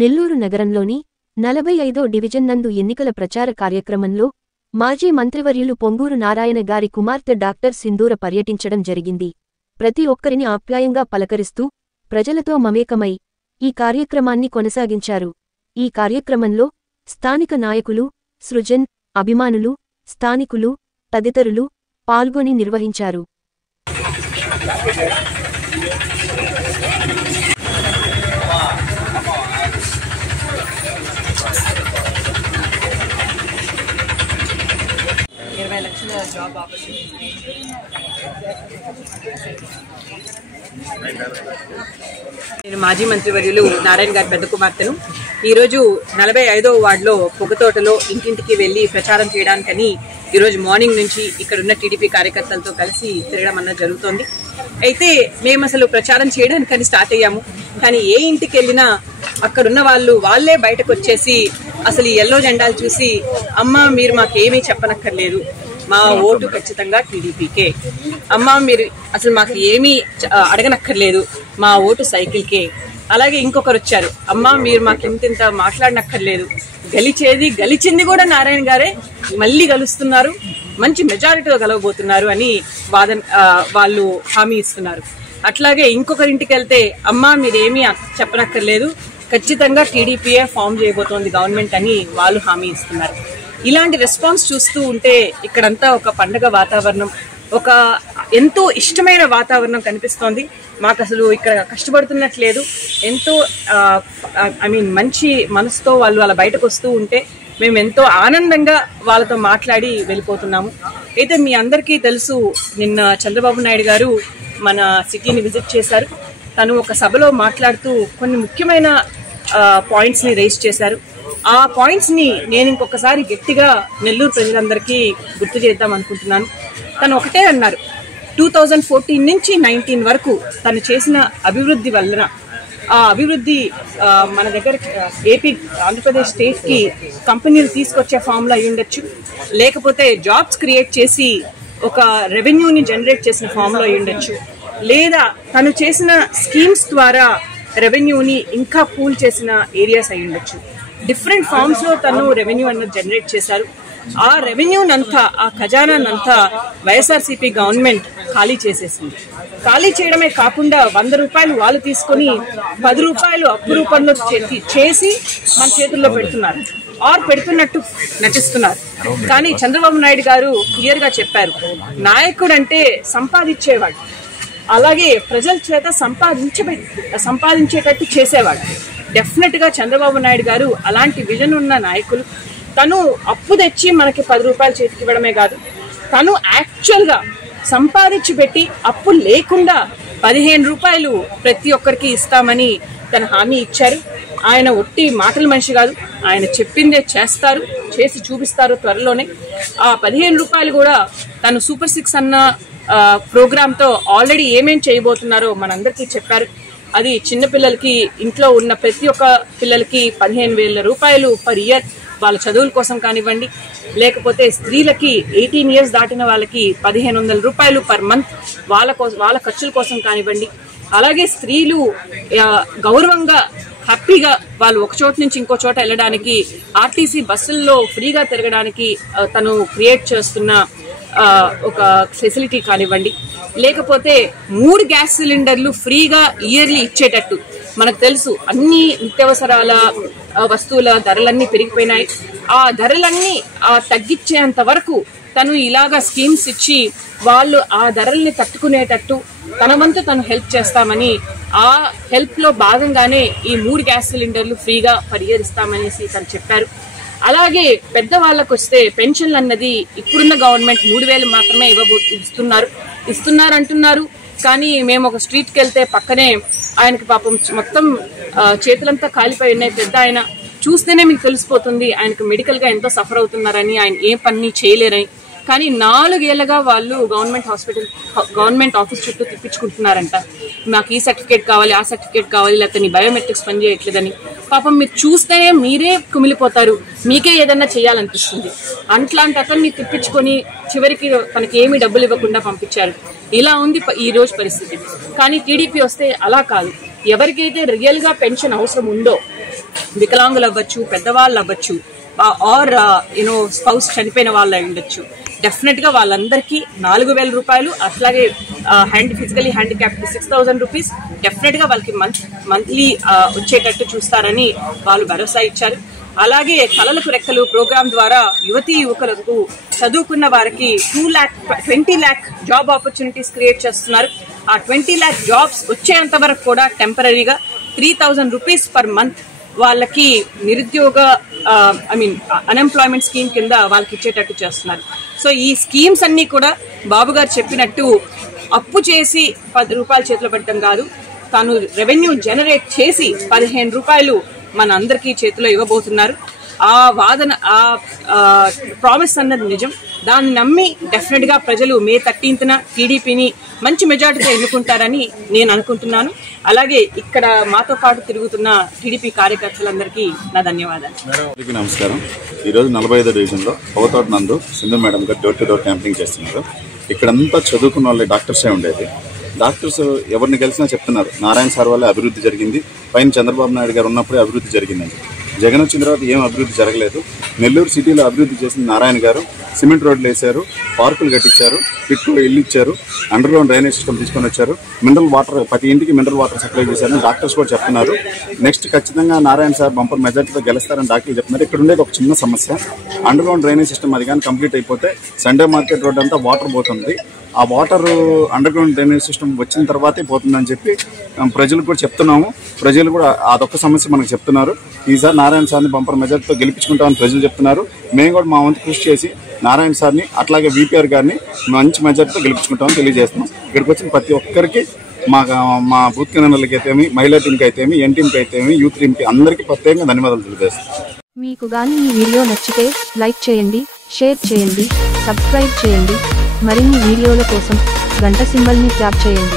నెల్లూరు నగరంలోని 45వ డివిజన్ నందు ఎన్నికల ప్రచార కార్యక్రమంలో మాజీ మంత్రివర్యులు పొంగూరు నారాయణ గారి కుమార్తె డాక్టర్ సింధూర పర్యటించడం జరిగింది. ప్రతి ఒక్కరిని ఆప్యాయంగా పలకరిస్తూ ప్రజలతో మమేకమై ఈ కార్యక్రమాన్ని కొనసాగించారు. ఈ కార్యక్రమంలో స్థానిక నాయకులు, సృజన్, అభిమానులు, స్థానికులు తదితరులు పాల్గొని నిర్వహించారు. జాబ్ ఆపర్చునిటీ నేను మాజీ మంత్రివర్యులు నారాయణ గారి పెద్ద కుమార్తెను. ఈరోజు 45వ వార్డులో పొగతోటలో ఇంటింటికి వెళ్లి ప్రచారం చేయడానికని ఈరోజు మార్నింగ్ నుంచి ఇక్కడున్న టీడీపీ కార్యకర్తలతో కలిసి తిరగడం అన్నది జరుగుతోంది. అయితే మేము అసలు ప్రచారం చేయడానికని స్టార్ట్ అయ్యాము. కానీ ఏ ఇంటికి వెళ్ళినా అక్కడున్న వాళ్ళే బయటకు వచ్చేసి అసలు ఈ ఎల్లో జెండాలు చూసి అమ్మ మీరు మాకేమీ చెప్పనక్కర్లేదు, మా ఓటు ఖచ్చితంగా టీడీపీకే, అమ్మ మీరు అసలు మాకు ఏమీ అడగనక్కర్లేదు, మా ఓటు సైకిల్కే. అలాగే ఇంకొకరు వచ్చారు, అమ్మ మీరు మాకు ఇంత మాట్లాడనక్కర్లేదు, గెలిచింది కూడా నారాయణ గారే, మళ్ళీ గెలుస్తున్నారు, మంచి మెజారిటీతో గెలవబోతున్నారు అని వాళ్ళు హామీ ఇస్తున్నారు. అట్లాగే ఇంకొకరింటికి వెళ్తే అమ్మ మీరేమీ చెప్పనక్కర్లేదు, ఖచ్చితంగా టీడీపీఏ ఫామ్ చేయబోతోంది గవర్నమెంట్ అని వాళ్ళు హామీ ఇస్తున్నారు. ఇలాంటి రెస్పాన్స్ చూస్తూ ఉంటే ఇక్కడంతా ఒక పండగ వాతావరణం, ఒక ఎంతో ఇష్టమైన వాతావరణం కనిపిస్తోంది. మాకు అసలు ఇక్కడ కష్టపడుతున్నట్లేదు, ఎంతో మంచి మనసుతో వాళ్ళు అలా బయటకు వస్తూ ఉంటే మేము ఎంతో ఆనందంగా వాళ్ళతో మాట్లాడి వెళ్ళిపోతున్నాము. అయితే మీ అందరికీ తెలుసు, నిన్న చంద్రబాబు నాయుడు గారు మన సిటీని విజిట్ చేశారు. తను ఒక సభలో మాట్లాడుతూ కొన్ని ముఖ్యమైన పాయింట్స్ని రైజ్ చేశారు. ఆ పాయింట్స్ని నేను ఇంకొకసారి గట్టిగా నెల్లూరు ప్రజలందరికీ గుర్తు చేద్దాం అనుకుంటున్నాను. తను ఒకటే అన్నారు, 2014 నుంచి 19 వరకు తను చేసిన అభివృద్ధి వలన ఆ అభివృద్ధి మన దగ్గర ఏపీ ఆంధ్రప్రదేశ్ స్టేట్కి కంపెనీలు తీసుకొచ్చే ఫామ్లో అయి ఉండొచ్చు, లేకపోతే జాబ్స్ క్రియేట్ చేసి ఒక రెవెన్యూని జనరేట్ చేసిన ఫామ్లో అయి ఉండొచ్చు, లేదా తను చేసిన స్కీమ్స్ ద్వారా రెవెన్యూని ఇంకా పూల్ చేసిన ఏరియాస్ అయి ఉండొచ్చు. డిఫరెంట్ ఫార్మ్స్ లో తను రెవెన్యూ అన్నది జనరేట్ చేశారు. ఆ రెవెన్యూనంతా, ఆ ఖజానానంతా వైఎస్ఆర్సీపీ గవర్నమెంట్ ఖాళీ చేసేసింది. ఖాళీ చేయడమే కాకుండా 100 రూపాయలు వాళ్ళు తీసుకొని 10 రూపాయలు అప్పు రూపంలో చేసి మన చేతుల్లో పెడుతున్నారు, పెడుతున్నట్టు నటిస్తున్నారు. కానీ చంద్రబాబు నాయుడు గారు క్లియర్ గా చెప్పారు, నాయకుడు అంటే సంపాదించేవాడు, అలాగే ప్రజల చేత సంపాదించేటట్టు చేసేవాడు. డెఫినెట్ గా చంద్రబాబు నాయుడు గారు అలాంటి విజన్ ఉన్న నాయకులు. తను అప్పు తెచ్చి మనకి 10 రూపాయలు చేతికి ఇవ్వడమే కాదు, తను యాక్చువల్ గా సంపాదించి పెట్టి అప్పు లేకుండా 15 రూపాయలు ప్రతి ఒక్కరికి ఇస్తామని తను హామీ ఇచ్చారు. ఆయన ఒట్టి మాటల మనిషి కాదు, ఆయన చెప్పిందే చేస్తారు, చేసి చూపిస్తారు త్వరలోనే. ఆ 15 రూపాయలు కూడా తను సూపర్ 6 అన్న ప్రోగ్రామ్ తో ఆల్రెడీ ఏమేం చేయబోతున్నారో మనందరికీ చెప్పారు. అది చిన్నపిల్లలకి, ఇంట్లో ఉన్న ప్రతి ఒక్క పిల్లలకి 15,000 రూపాయలు పర్ ఇయర్ వాళ్ళ చదువుల కోసం కానివ్వండి, లేకపోతే స్త్రీలకి 18 ఇయర్స్ దాటిన వాళ్ళకి 1,500 రూపాయలు పర్ మంత్ వాళ్ళ ఖర్చుల కోసం కానివ్వండి. అలాగే స్త్రీలు గౌరవంగా హ్యాపీగా వాళ్ళు ఒక చోట నుంచి ఇంకో చోట వెళ్ళడానికి ఆర్టీసీ బస్సుల్లో ఫ్రీగా తిరగడానికి తను క్రియేట్ చేస్తున్న ఒక ఫెసిలిటీ కానివ్వండి, లేకపోతే 3 గ్యాస్ సిలిండర్లు ఫ్రీగా ఇయర్లీ ఇచ్చేటట్టు. మనకు తెలుసు అన్ని నిత్యావసరాల వస్తువుల ధరలన్నీ పెరిగిపోయినాయి. ఆ ధరలన్నీ తగ్గించేంత వరకు తను ఇలాగా స్కీమ్స్ ఇచ్చి వాళ్ళు ఆ ధరల్ని తట్టుకునేటట్టు తన వంతు తను హెల్ప్ చేస్తామని, ఆ హెల్ప్ లో భాగంగానే ఈ 3 గ్యాస్ సిలిండర్లు ఫ్రీగా పర్ ఇయర్ ఇస్తామనేసి తను చెప్పారు. అలాగే పెద్దవాళ్ళకు వస్తే పెన్షన్లు అన్నది ఇప్పుడున్న గవర్నమెంట్ 3,000 మాత్రమే ఇస్తున్నారు అంటున్నారు. కానీ మేము ఒక స్ట్రీట్కి వెళ్తే పక్కనే ఆయనకి పాపం మొత్తం చేతులంతా కాలిపోయి ఉన్నాయి. పెద్ద ఆయన చూస్తేనే మీకు తెలిసిపోతుంది ఆయనకు మెడికల్ గా ఎంతో సఫర్ అవుతున్నారని, ఆయన ఏ పని చేయలేరని. కానీ 4 ఏళ్లుగా వాళ్ళు గవర్నమెంట్ ఆఫీస్ చుట్టూ తిప్పించుకుంటున్నారంట. మాకు ఈ సర్టిఫికేట్ కావాలి, ఆ సర్టిఫికేట్ కావాలి, లేకపోతే నీ బయోమెట్రిక్స్ పని చేయట్లేదని. పాపం మీరు చూస్తేనే మీరే కుమిలిపోతారు, మీకే ఏదన్నా చేయాలనిపిస్తుంది. అట్లాంటి అతన్ని తిప్పించుకొని చివరికి తనకి ఏమీ డబ్బులు ఇవ్వకుండా పంపించారు. ఇలా ఉంది ఈ రోజు పరిస్థితి. కానీ టీడీపీ వస్తే అలా కాదు. ఎవరికైతే రియల్ గా పెన్షన్ అవసరం ఉందో వికలాంగులు అవ్వచ్చు, పెద్దవాళ్ళు అవ్వచ్చు, ఆర్ స్పౌస్ చనిపోయిన వాళ్ళు ఉండొచ్చు. డెఫినెట్ గా వాళ్ళందరికీ 4,000 రూపాయలు, అట్లాగే ఫిజికలీ హ్యాండిక్యాప్ 6,000 రూపీస్ డెఫినెట్ గా వాళ్ళకి మంత్లీ వచ్చేటట్టు చూస్తారని వాళ్ళు భరోసా ఇచ్చారు. అలాగే కళలకు రెక్కలు ప్రోగ్రాం ద్వారా యువతీ యువకులకు చదువుకున్న వారికి 20 lakh జాబ్ ఆపర్చునిటీస్ క్రియేట్ చేస్తున్నారు. ఆ 20 lakh జాబ్స్ వచ్చేంత వరకు కూడా టెంపరీగా 3,000 రూపీస్ పర్ మంత్ వాళ్ళకి నిరుద్యోగ అన్ఎంప్లాయ్మెంట్ స్కీమ్ కింద వాళ్ళకి ఇచ్చేటట్టు చేస్తున్నారు. సో ఈ స్కీమ్స్ అన్ని కూడా బాబు గారు చెప్పినట్టు అప్పు చేసి 10 రూపాయలు చేతిలో పెట్టడం కాదు, తాను రెవెన్యూ జనరేట్ చేసి 15 రూపాయలు మన అందరికీ చేతిలో ఇవ్వబోతున్నారు. ఆ వాదన, ఆ ప్రామిస్ అన్నది నిజం. దాన్ని నమ్మి డెఫినెట్ గా ప్రజలు May 13న టీడీపీని మంచి మెజార్టీతో ఎన్నుకుంటారని నేను అనుకుంటున్నాను. అలాగే ఇక్కడ మాతో పాటు తిరుగుతున్న టీడీపీ కార్యకర్తలందరికీ నా ధన్యవాదాలు. నమస్కారం. ఈరోజు 45వ డివిజన్లో పొగతోట నందు సింధు మేడం గారు డోర్ టు డోర్ క్యాంపింగ్ చేస్తున్నారు. ఇక్కడంతా చదువుకున్న వాళ్ళే డాక్టర్సే ఉండేది. డాక్టర్స్ ఎవరిని కలిసినా చెప్తున్నారు నారాయణ సార్ వల్ల అభివృద్ధి జరిగింది, పైన చంద్రబాబు నాయుడు గారు ఉన్నప్పుడే అభివృద్ధి జరిగిందని. జగన్ వచ్చిన తర్వాత ఏం అభివృద్ధి జరగలేదు. నెల్లూరు సిటీలో అభివృద్ధి చేసిన నారాయణ గారు సిమెంట్ రోడ్లు వేశారు, పార్కులు కట్టించారు, టిట్టు ఇల్లు ఇచ్చారు, అండర్ గ్రౌండ్ డ్రైనేజ్ సిస్టమ్ తీసుకొని వచ్చారు, మినరల్ వాటర్ ప్రతి ఇంటికి మినరల్ వాటర్ సప్లై చేశారని డాక్టర్స్ కూడా చెప్తున్నారు. నెక్స్ట్ ఖచ్చితంగా నారాయణ సార్ బంపర్ మెజార్టీతో గెలుస్తారని డాక్టర్లు చెప్తున్నారు. ఇక్కడ ఉండేది ఒక చిన్న సమస్య, అండర్ గ్రౌండ్ డ్రైనేజ్ సిస్టమ్ అది కానీ కంప్లీట్ అయిపోతే సండే మార్కెట్ రోడ్ అంతా వాటర్ పోతుంది. ఆ water under ground drainage system వచ్చిన తర్వాతే పోతుందని చెప్పి ప్రజలకు కూడా చెప్తున్నాము. ప్రజలు కూడా అదొక్క సమస్య మనకు చెప్తున్నారు. ఈసారి నారాయణ సార్ని బంపర్ మెజార్టీతో గెలిపించుకుంటామని ప్రజలు చెప్తున్నారు. మేము కూడా మా వంతు కృషి చేసి నారాయణ సార్ని అట్లాగే VPR గారిని మంచి మెజార్టీతో గెలిపించుకుంటామని తెలియజేస్తున్నాం. ఇక్కడికి వచ్చిన ప్రతి ఒక్కరికి మా బూత్ కన్వీనర్లకి అయితేమి, మహిళా టీంకి అయితేమి, ఎన్ టీంకి అయితేమి, యూత్ టీంకి అందరికీ ప్రత్యేకంగా ధన్యవాదాలు తెలియజేస్తాం. మీకు గాని ఈ వీడియో నచ్చితే లైక్ చేయండి, షేర్ చేయండి, సబ్స్క్రైబ్ చేయండి. మరిన్ని వీడియోల కోసం గంట సింబల్ని ట్యాప్ చేయండి.